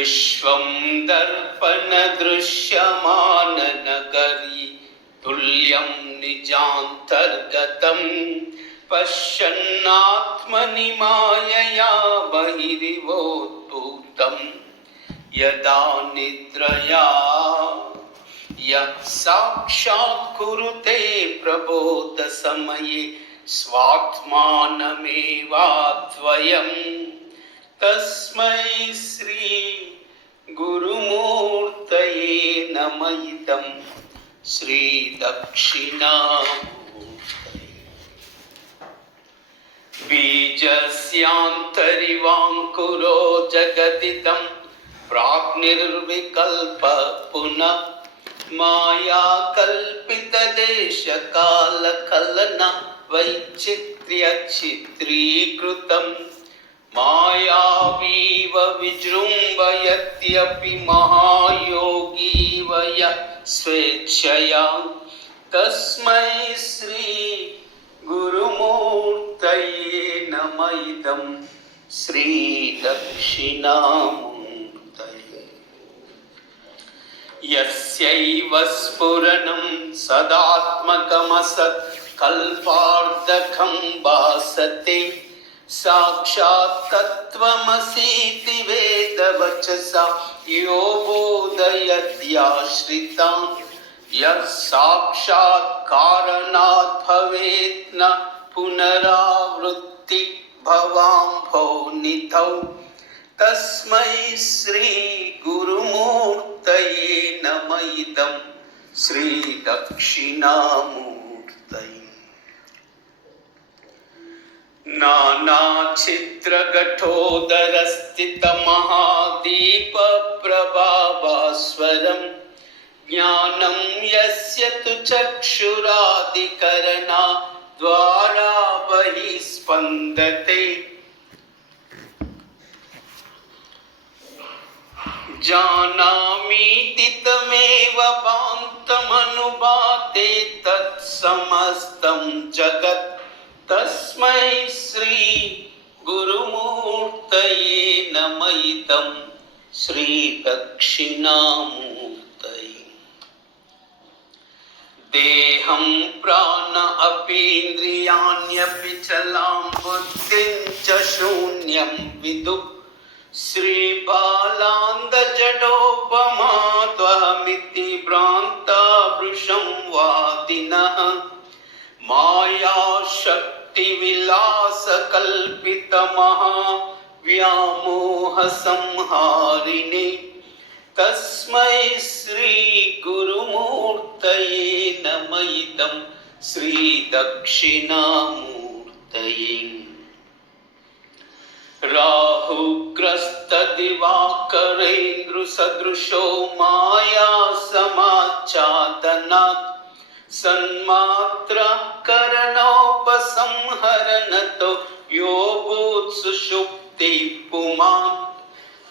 विश्वं दर्पणदृश्यमाननगरी तुल्यं निजान्तर्गतं पश्यन्नात्मनि मायया बहिरिवोद्भूतं यदा निद्रया यः साक्षात् कुरुते प्रबोधसमये स्वात्मानमेवाद्वयम् तस्मै श्री गुरुमूर्तये नमः इदं श्री दक्षिणामूर्तये। बीजस्यान्तरिवाङ्कुरो जगदिदं प्राग्निर्विकल्पः पुनः माया कल्पितदेशकालकलना वैचित्र्यचित्रीकृतम् मायावीव विजृम्भयत्यपि महायोगीव यः स्वेच्छया तस्मै श्री गुरुमूर्तये नमः इदं श्री दक्षिणामूर्तये। यस्यैव स्फुरणं सदात्मकमसत् कल्पार्धकं भासते साक्षात् तत्त्वमसीति वेदवचसा यो बोधयत्याश्रितान् यः साक्षात् कारणात् भवेत् न पुनरावृत्ति भवाम्भो निधौ तस्मै श्री गुरुमूर्तये नमः इदं श्री दक्षिणामूर्तये। नानाचित्रघटोदरस्थितमहादीपप्रभाभास्वरं ज्ञानं यस्य तु चक्षुरादिकरणा द्वारा बहिः स्पन्दते जानामीति तमेव भान्तमनुभाते तत्समस्तं जगत् तस्मै श्री गुरुमूर्तये नमः इदं श्री दक्षिणामूर्तये। देहं प्राण अपीन्द्रियाण्यपि चलां बुद्धिं च शून्यं विदुः श्रीबालान्दजडोपमात्वहमिति भ्रान्ता वृषं वादिनः मायाशक्तिविलासकल्पितमहाव्यामोहसंहारिणे तस्मै श्री गुरुमूर्तये नमः इदं श्री दक्षिणामूर्तये। राहुग्रस्तदिवाकरेन्द्रसदृशो मायासमाच्छादनात् सन्मात्रकरणोपसंहरणतो यो भूत्सुषुप्तिः पुमान्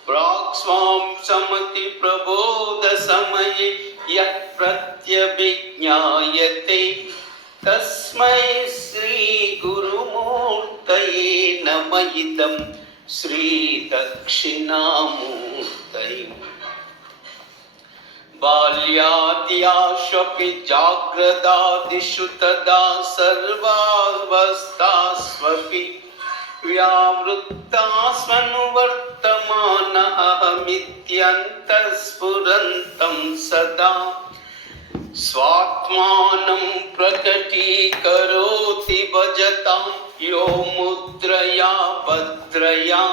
प्राक्स्वां समति प्रबोधसमये यः प्रत्यभिज्ञायते तस्मै श्री गुरुमूर्तये नमः इदं श्री दक्षिणामूर्तये। बाल्याद्याश्वपि जाग्रदादिषु तदा सर्वावस्थास्वपि व्यावृत्तास्मनुवर्तमानः अहमित्यन्तःस्फुरन्तं सदा स्वात्मानं प्रकटीकरोति भजतां यो मुद्रया भद्रया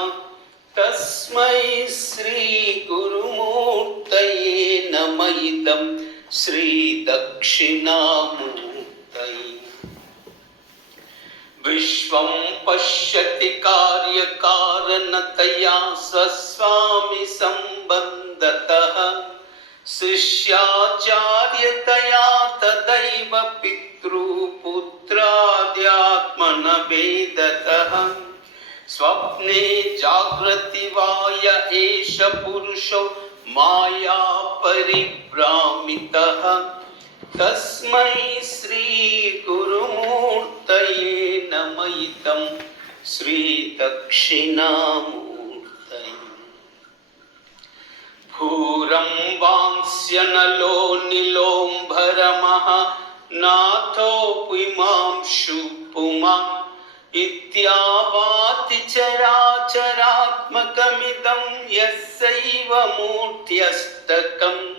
तस्मै श्री गुरुमूर्तये नमः इदं श्री दक्षिणामूर्तये। विश्वं पश्यति कार्यकारणतया स्वस्वामि सम्बन्धतः शिष्याचार्यतया तदैव पितृपुत्राद्यात्मनभेदतः स्वप्ने जागृति वा य एष पुरुषो माया परिभ्रामितः तस्मै श्री गुरुमूर्तये नमः इदं श्री दक्षिणामूर्तये। नास्य नलो निलोम्भरमः नाथो पुमांशु पुमान् इत्यावाति चराचरात्मकमिदं यस्यैव मूर्त्यष्टकम्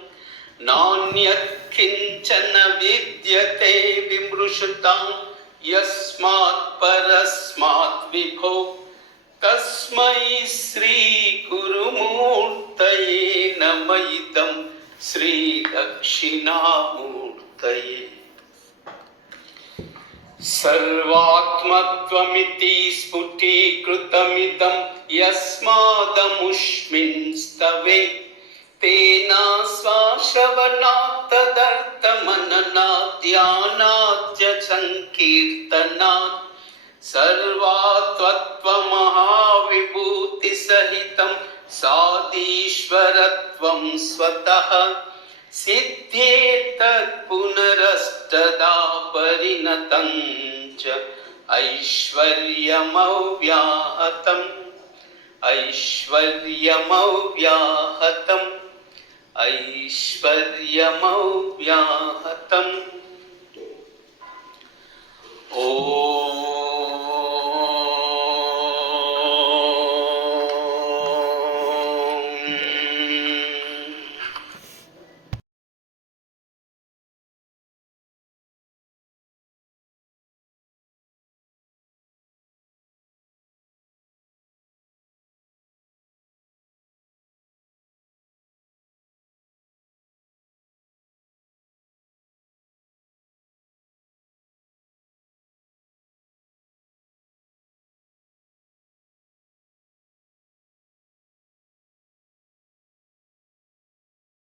नान्यत् किञ्चन विद्यते विमृशतां यस्मात् परस्मात् विभो तस्मै श्री गुरुमूर्तये नमः इदं श्री दक्षिणामूर्तये। सर्वात्मत्वमिति स्फुटीकृतमिदं यस्मादमुष्मिन् स्तवे तेन स्वाश्रवणात् तदर्थमननात् ध्यानात् च संकीर्तनात् सर्वात्मत्वमहाविभूतिसहितं साधीश्वरत्वं स्वतः सिद्ध्येतत् पुनरष्टधा परिणतं च ऐश्वर्यमव्याहतम् ऐश्वर्यमव्याहतम् ऐश्वर्यमव्याहतम्। ॐ